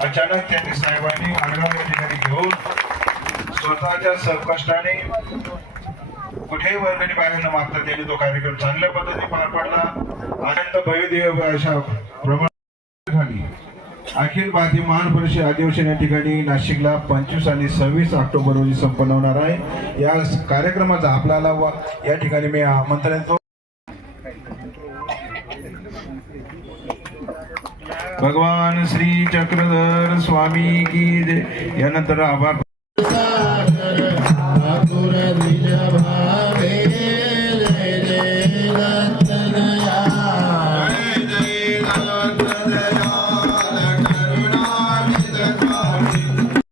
अचानक त्यांनी साहेबांनी आग्रह या ठिकाणी घेऊन स्वतःच्या सकष्टाने कुठेही वर्गणी बाहेर न मागता त्यांनी तो कार्यक्रम चांगल्या पद्धतीने पार पडला. अनंत भव्यदेव अशा प्रमाण अखिल भारतीय महान परिषद अधिवेशन या ठिकाणी नाशिकला पंचवीस आणि सव्वीस ऑक्टोबर रोजी संपन्न होणार आहे. या कार्यक्रमाचा आपल्याला व या ठिकाणी मी आमंत्रण भगवान श्री चक्रधर स्वामी की यानंतर आभार.